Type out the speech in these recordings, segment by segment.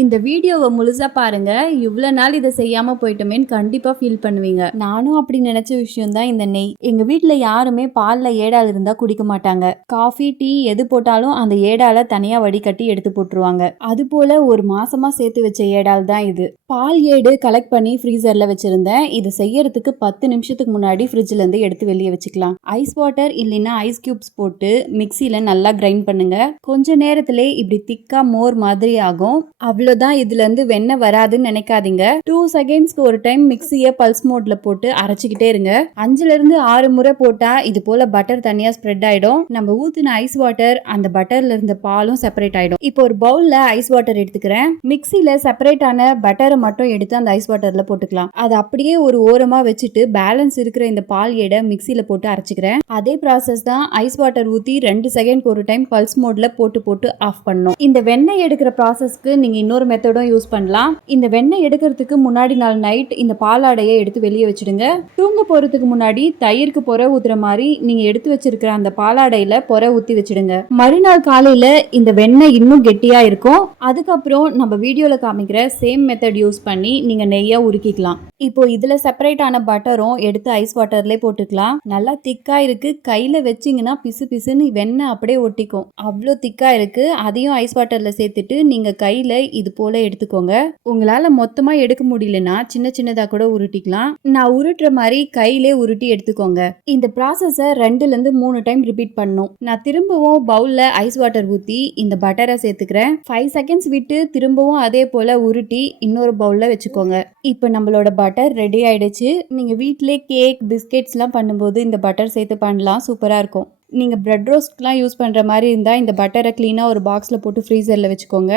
இந்த வீடியோவை முழுசா பாருங்க. இவ்வளோ நாள் இதை செய்யாம போயிட்டோமேன்னு கண்டிப்பா ஃபீல் பண்ணுவீங்க. நானும் அப்படி நினைச்ச விஷயம் தான் இந்த நெய். எங்க வீட்டில் யாருமே பால்ல ஏடால் இருந்தா குடிக்க மாட்டாங்க. காஃபி டீ எது போட்டாலும் அந்த ஏடால தனியா வடிகட்டி எடுத்து போட்டுருவாங்க. அது போல ஒரு மாசமா சேர்த்து வச்ச ஏடால் தான் இது. பால் ஏடு கலெக்ட் பண்ணி ஃப்ரீசர்ல வச்சிருந்தேன். இது செய்யறதுக்கு பத்து நிமிஷத்துக்கு முன்னாடி ஃப்ரிட்ஜ்ல இருந்து எடுத்து வெளியே வச்சுக்கலாம். ஐஸ் வாட்டர் இல்லைன்னா ஐஸ் கியூப்ஸ் போட்டு மிக்சியில நல்லா கிரைண்ட் பண்ணுங்க. கொஞ்ச நேரத்திலே இப்படி திக்கா மோர் மாதிரி ஆகும். அவ்வளோ இதுல இருந்து வெண்ணெய் வராதுன்னு நினைக்காதீங்க. டூ செகண்ட்ஸ்க்கு ஒரு டைம் மிக்சியை பல்ஸ் மோட்ல போட்டு அரைச்சிக்கிட்டே இருங்க. அஞ்சுல இருந்து ஆறு முறை போட்டா இது போல பட்டர் தனியா ஸ்ப்ரெட் ஆயிடும். நம்ம ஊத்தின ஐஸ் வாட்டர் அந்த பட்டர்ல இருந்த பாலும் செப்பரேட் ஆயிடும். இப்போ ஒரு பவுல்ல ஐஸ் வாட்டர் எடுத்துக்கிறேன். மிக்சியில செப்பரேட் ஆன பட்டரை மட்டும் எடுத்து அந்த ஐஸ் வாட்டர்ல போட்டுக்கலாம். அது அப்படியே ஒரு ஓரமா வச்சுட்டு பேலன்ஸ் இருக்கிற இந்த பால் எடை மிக்சியில போட்டு அரைச்சிக்கிறேன். அதே ப்ராசஸ் தான் ஐஸ் வாட்டர் ஊத்தி ரெண்டு செகண்ட் ஒரு டைம் பல்ஸ் மோட்ல போட்டு போட்டு ஆஃப் பண்ணும். இந்த வெண்ணெய் எடுக்கிற ப்ராசஸ்க்கு நீங்க இன்னொரு மெத்தடும் யூஸ் பண்ணலாம். இந்த வெண்ணெய் எடுக்கிறதுக்கு முன்னாடி நாள் நைட் இந்த பாலாடையை எடுத்து வெளியே வச்சிடுங்க. தூங்க போறதுக்கு முன்னாடி தயிருக்கு பொற ஊத்துற மாதிரி நீங்க எடுத்து வச்சிருக்கிற அந்த பாலாடையில பொற ஊத்தி வச்சிடுங்க. மறுநாள் காலையில இந்த வெண்ணெய் இன்னும் கெட்டியா இருக்கும். அதுக்கப்புறம் நம்ம வீடியோல காமிக்கிற சேம் மெத்தட் யூஸ் பண்ணி நீங்க நெய்யா உருக்கிக்கலாம். இப்போ இதுல செப்பரேட் ஆன பட்டரும் எடுத்து ஐஸ் வாட்டர்லேயே போட்டுக்கலாம். நல்லா திக்கா இருக்கு. கையில வச்சீங்கன்னா பிசு பிசுன்னு வெண்ணெய் அப்படியே ஒட்டிக்கும். அவ்வளோ திக்கா இருக்கு. அதையும் ஐஸ் வாட்டர்ல சேர்த்துட்டு நீங்க கையில இது போல எடுத்துக்கோங்க. உங்களால மொத்தமா எடுக்க முடியலன்னா சின்ன சின்னதா கூட உருட்டிக்கலாம். நான் உருட்டுற மாதிரி கையிலே உருட்டி எடுத்துக்கோங்க. இந்த ப்ராசஸை ரெண்டுல இருந்து மூணு டைம் ரிப்பீட் பண்ணும் நான் திரும்பவும் பவுல்ல ஐஸ் வாட்டர் ஊத்தி இந்த பட்டரை சேர்த்துக்கிறேன். ஃபைவ் செகண்ட்ஸ் விட்டு திரும்பவும் அதே போல உருட்டி இன்னொரு பவுல்ல வச்சுக்கோங்க. இப்போ நம்மளோட பட்டர் ரெடி ஆயிடுச்சு. நீங்க வீட்டிலே கேக் பிஸ்கெட்ஸ்லாம் பண்ணும்போது இந்த பட்டர் சேர்த்து பண்ணலாம். சூப்பரா இருக்கும். நீங்கள் பிரெட் ரோஸ்ட்லாம் யூஸ் பண்ணுற மாதிரி இருந்தால் இந்த பட்டரை க்ளீனாக ஒரு பாக்ஸில் போட்டு ஃப்ரீசரில் வச்சுக்கோங்க.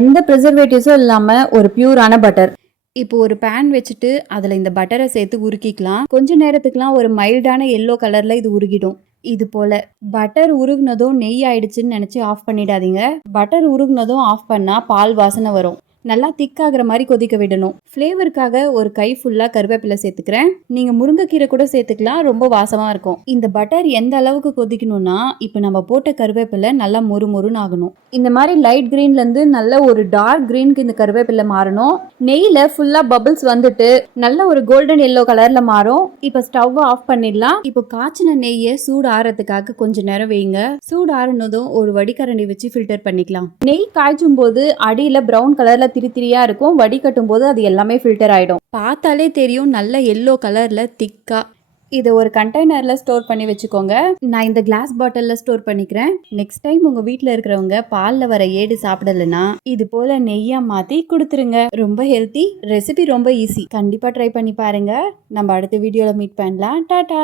எந்த ப்ரிசர்வேட்டிவ்ஸும் இல்லாமல் ஒரு பியூரான பட்டர் இப்போ ஒரு பேன் வச்சுட்டு அதில் இந்த பட்டரை சேர்த்து உருக்கிக்கலாம். கொஞ்ச நேரத்துக்குலாம் ஒரு மைல்டான எல்லோ கலரில் இது உருகிடும். இது போல பட்டர் உருகுனதும் நெய் ஆயிடுச்சுன்னு நினச்சி ஆஃப் பண்ணிடாதீங்க. பட்டர் உருகுனதும் ஆஃப் பண்ணால் பால் வாசனை வரும். நல்லா திக்காகிற மாதிரி கொதிக்க விடணும். ஃப்ளேவருக்காக ஒரு கை ஃபுல்லாக கருவேப்பிலை சேர்த்துக்கிறேன். நீங்கள் முருங்கைக்கீரை கூட சேர்த்துக்கலாம் ரொம்ப வாசமாக இருக்கும். இந்த பட்டர் எந்த அளவுக்கு கொதிக்கணும்னா இப்போ நம்ம போட்ட கருவேப்பிலை நல்லா மொறு மொறுன்னு ஆகணும். இந்த மாதிரி லைட் க்ரீன்லேருந்து நல்ல ஒரு டார்க் க்ரீனுக்கு இந்த கருவேப்பிலை மாறணும். நெய்யில் ஃபுல்லாக பபிள்ஸ் வந்துட்டு நல்ல ஒரு கோல்டன் எல்லோ கலரில் மாறும். இப்போ ஸ்டவ் ஆஃப் பண்ணிடலாம். இப்போ காய்ச்சின நெய்யை சூடு ஆறதுக்காக கொஞ்ச நேரம் வைங்க. சூடு ஆறுனதும் ஒரு வடிகரண்டி வச்சு ஃபில்டர் பண்ணிக்கலாம். நெய் காய்ச்சும் போது அடியில் ப்ரௌன் கலரில் திரி திரியாக இருக்கும். வடிகட்டும் போது அது எல்லாமே ஃபில்டர் ஆகிடும் பார்த்தாலே தெரியும் நல்ல எல்லோ கலரில் திக்காக இதை ஒரு கண்டெய்னரில் ஸ்டோர் பண்ணி வச்சுக்கோங்க. நான் இந்த கிளாஸ் பாட்டிலில் ஸ்டோர் பண்ணிக்கிறேன். நெக்ஸ்ட் டைம் உங்கள் வீட்டில் இருக்கிறவங்க பாலில் வர ஏடு சாப்பிடலைன்னா இது போல் நெய்யாக மாற்றி கொடுத்துருங்க. ரொம்ப ஹெல்த்தி ரெசிபி ரொம்ப ஈஸி கண்டிப்பாக ட்ரை பண்ணி பாருங்கள் நம்ம அடுத்த வீடியோவில் மீட் பண்ணலாம். டாட்டா